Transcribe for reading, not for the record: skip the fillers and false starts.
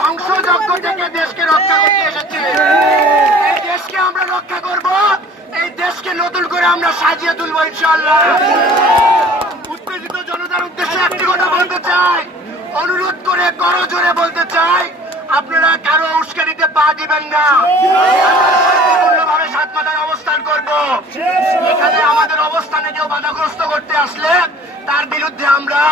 ধ্বংসযজ্ঞ থেকে দেশকে রক্ষা করতে এসেছি। এই দেশকে আমরা রক্ষা করব, এই দেশকে নতুন করে আমরা সাজিয়ে তুলবো ইনশাআল্লাহ। উত্তেজিত জনতার উদ্দেশ্যে একটি কথা বলতে চাই, অনুরোধ করে করজোরে বলতে চাই, আপনারা কারো উস্কানিতে পা দিবেন না। ভাবে সাত মাথায় অবস্থান করব। এখানে আমাদের অবস্থানে কেউ বাধাগ্রস্ত করতে আসলে তার বিরুদ্ধে আমরা